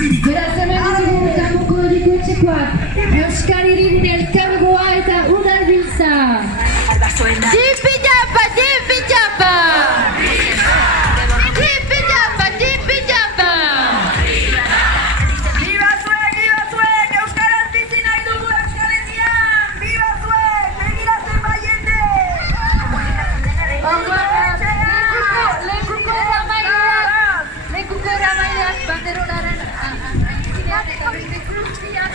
Beraz hemen ditugu kanpoko likuetxekoak, Euskaririk elkargoa eta udalbiltza. Jipi japa, jipi japa! Jipi japa, jipi japa! Biba zuek, Euskaraz bizi nahi dugu Euskal Herrian! Biba zuek, begiratzen bai jende! Lekuko eramaileak banderolaren aitzinean eta beste guztiak